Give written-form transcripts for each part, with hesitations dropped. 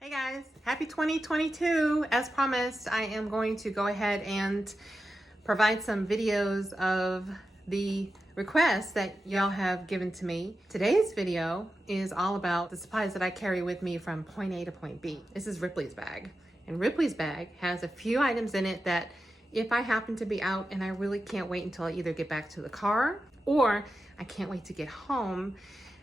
Hey guys, happy 2022. As promised, I am going to go ahead and provide some videos of the requests that y'all have given to me. Today's video is all about the supplies that I carry with me from point A to point B. This is Ripley's bag. And Ripley's bag has a few items in it that if I happen to be out and I really can't wait until I either get back to the car or I can't wait to get home,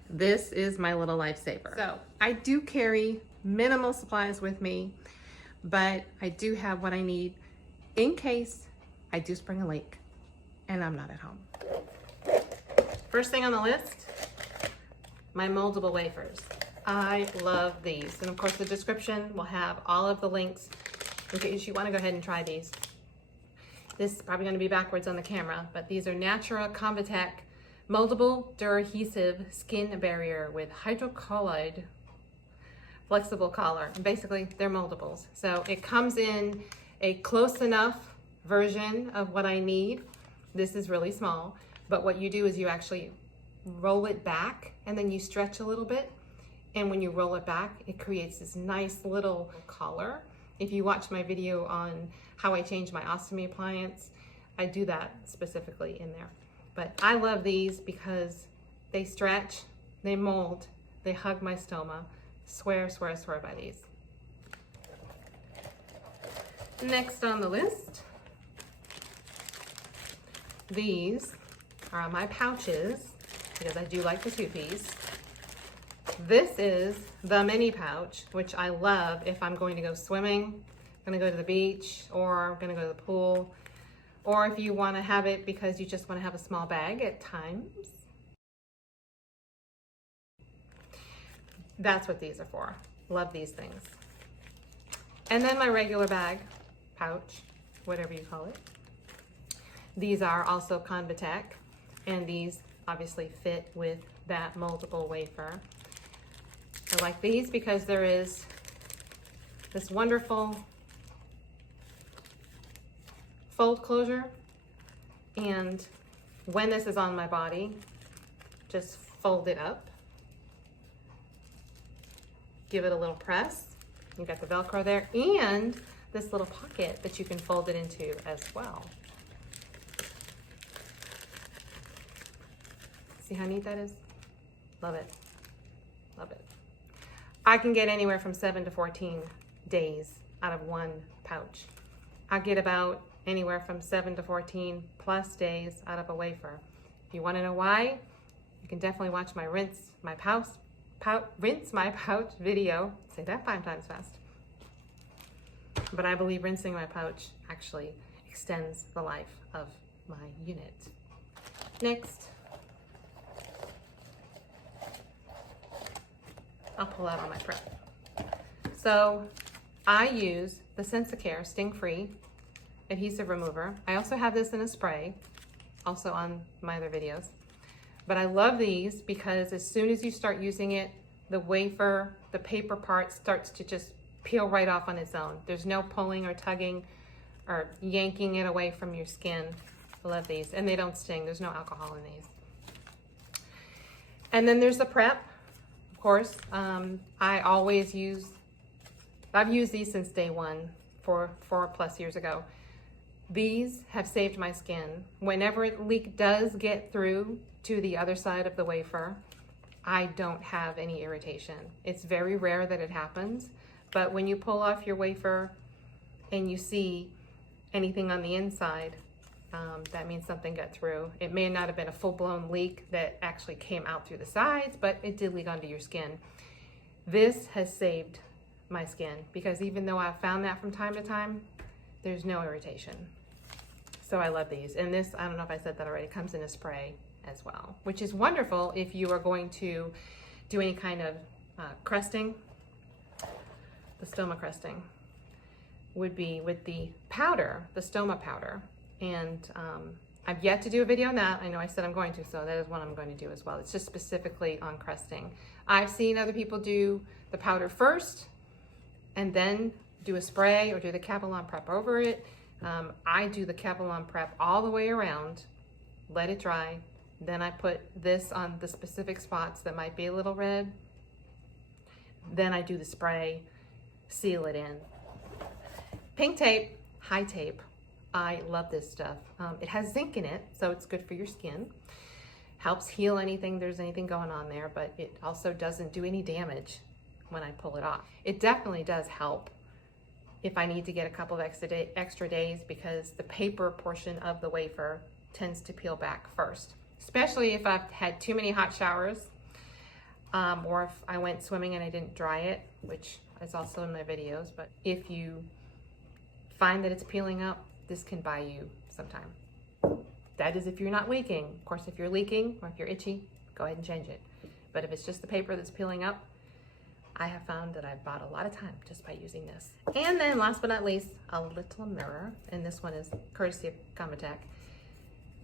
this is my little lifesaver. So I do carry minimal supplies with me, but I do have what I need in case I do spring a leak and I'm not at home. First thing on the list, my moldable wafers. I love these. And of course the description will have all of the links in case you want to go ahead and try these. This is probably going to be backwards on the camera, but these are Natural ConvaTec moldable adhesive skin barrier with hydrocolloid flexible collar. And basically they're moldables. So it comes in a close enough version of what I need. This is really small, but what you do is you actually roll it back and then you stretch a little bit. And when you roll it back, it creates this nice little collar. If you watch my video on how I change my Ostomy appliance, I do that specifically in there. But I love these because they stretch, they mold, they hug my stoma. Swear by these. Next on the list, these are my pouches because I do like the 2-piece. This is the mini pouch, which I love if I'm going to go swimming, going to go to the beach, or I'm going to go to the pool, or if you want to have it because you just want to have a small bag at times. That's what these are for. Love these things. And then my regular bag, pouch, whatever you call it. These are also ConvaTec, and these obviously fit with that moldable wafer. I like these because there is this wonderful fold closure, and when this is on my body, just fold it up. Give it a little press. You got the Velcro there and this little pocket that you can fold it into as well. See how neat that is? Love it. Love it. I can get anywhere from 7 to 14 days out of one pouch. I get about anywhere from 7 to 14 plus days out of a wafer. If you want to know why, you can definitely watch my rinse my pouch video. Say that 5 times fast. But I believe rinsing my pouch actually extends the life of my unit. Next, I'll pull out all my prep. So I use the Sensocare Stingfree adhesive remover. I also have this in a spray, also on my other videos. But I love these because as soon as you start using it, the wafer, the paper part starts to just peel right off on its own. There's no pulling or tugging or yanking it away from your skin. I love these, and they don't sting. There's no alcohol in these. And then there's the prep, of course. I've used these since day one, 4+ years ago. These have saved my skin. Whenever a leak does get through to the other side of the wafer, I don't have any irritation. It's very rare that it happens, but when you pull off your wafer and you see anything on the inside, that means something got through. It may not have been a full-blown leak that actually came out through the sides, but it did leak onto your skin. This has saved my skin because even though I've found that from time to time, there's no irritation. So I love these. And this, I don't know if I said that already, comes in a spray as well, which is wonderful if you are going to do any kind of cresting. The stoma cresting would be with the powder, the stoma powder. And I've yet to do a video on that. I know I said I'm going to, so that is one I'm going to do as well. It's just specifically on cresting. I've seen other people do the powder first and then do a spray or do the Capillon prep over it. I do the Capillon prep all the way around, let it dry, then I put this on the specific spots that might be a little red, then I do the spray, seal it in. Pink tape, high tape. I love this stuff. It has zinc in it, so it's good for your skin. Helps heal anything, there's anything going on there, but it also doesn't do any damage when I pull it off. It definitely does help if I need to get a couple of extra days because the paper portion of the wafer tends to peel back first, especially if I've had too many hot showers or if I went swimming and I didn't dry it, which is also in my videos. But if you find that it's peeling up, this can buy you some time. That is if you're not leaking. Of course, if you're leaking or if you're itchy, go ahead and change it. But if it's just the paper that's peeling up, I have found that I've bought a lot of time just by using this. And then last but not least, a little mirror. And this one is courtesy of ConvaTec.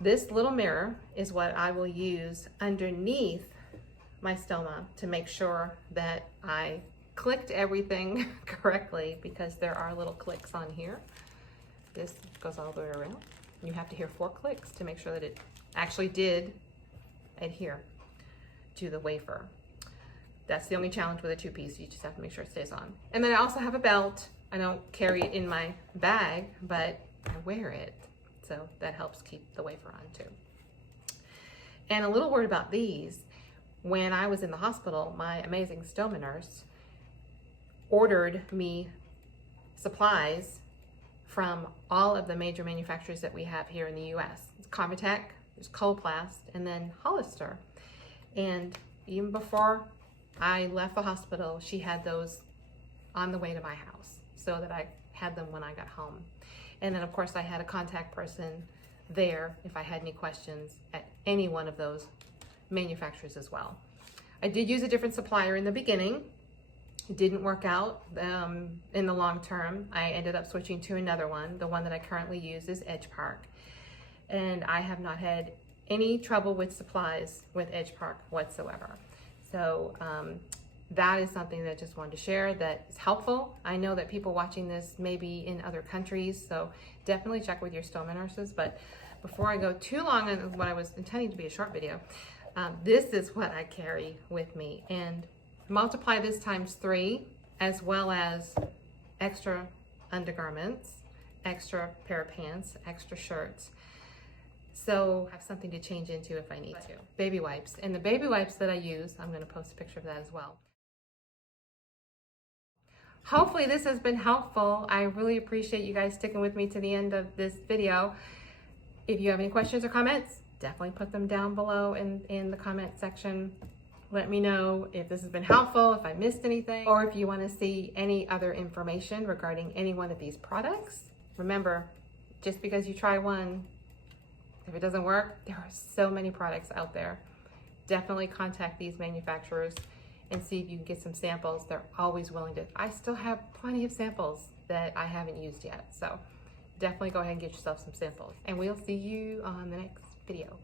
This little mirror is what I will use underneath my stoma to make sure that I clicked everything correctly, because there are little clicks on here. This goes all the way around. You have to hear 4 clicks to make sure that it actually did adhere to the wafer. That's the only challenge with a 2-piece. You just have to make sure it stays on. And then I also have a belt. I don't carry it in my bag, but I wear it. So that helps keep the wafer on too. And a little word about these. When I was in the hospital, my amazing stoma nurse ordered me supplies from all of the major manufacturers that we have here in the US. It's ConvaTec, there's Coloplast, and then Hollister. And even before I left the hospital, she had those on the way to my house so that I had them when I got home. And then of course I had a contact person there if I had any questions at any one of those manufacturers as well. I did use a different supplier in the beginning. It didn't work out in the long term. I ended up switching to another one. The one that I currently use is EdgePark. And I have not had any trouble with supplies with EdgePark whatsoever. So that is something that I just wanted to share that is helpful. I know that people watching this may be in other countries, so definitely check with your stoma nurses. But before I go too long on what I was intending to be a short video, this is what I carry with me. And multiply this times 3, as well as extra undergarments, extra pair of pants, extra shirts. So I have something to change into if I need to. Baby wipes. And the baby wipes that I use, I'm going to post a picture of that as well. Hopefully this has been helpful. I really appreciate you guys sticking with me to the end of this video. If you have any questions or comments, definitely put them down below in the comment section. Let me know if this has been helpful, if I missed anything, or if you want to see any other information regarding any one of these products. Remember, just because you try one, if it doesn't work, there are so many products out there. Definitely contact these manufacturers and see if you can get some samples. They're always willing to. I still have plenty of samples that I haven't used yet. So definitely go ahead and get yourself some samples. And we'll see you on the next video.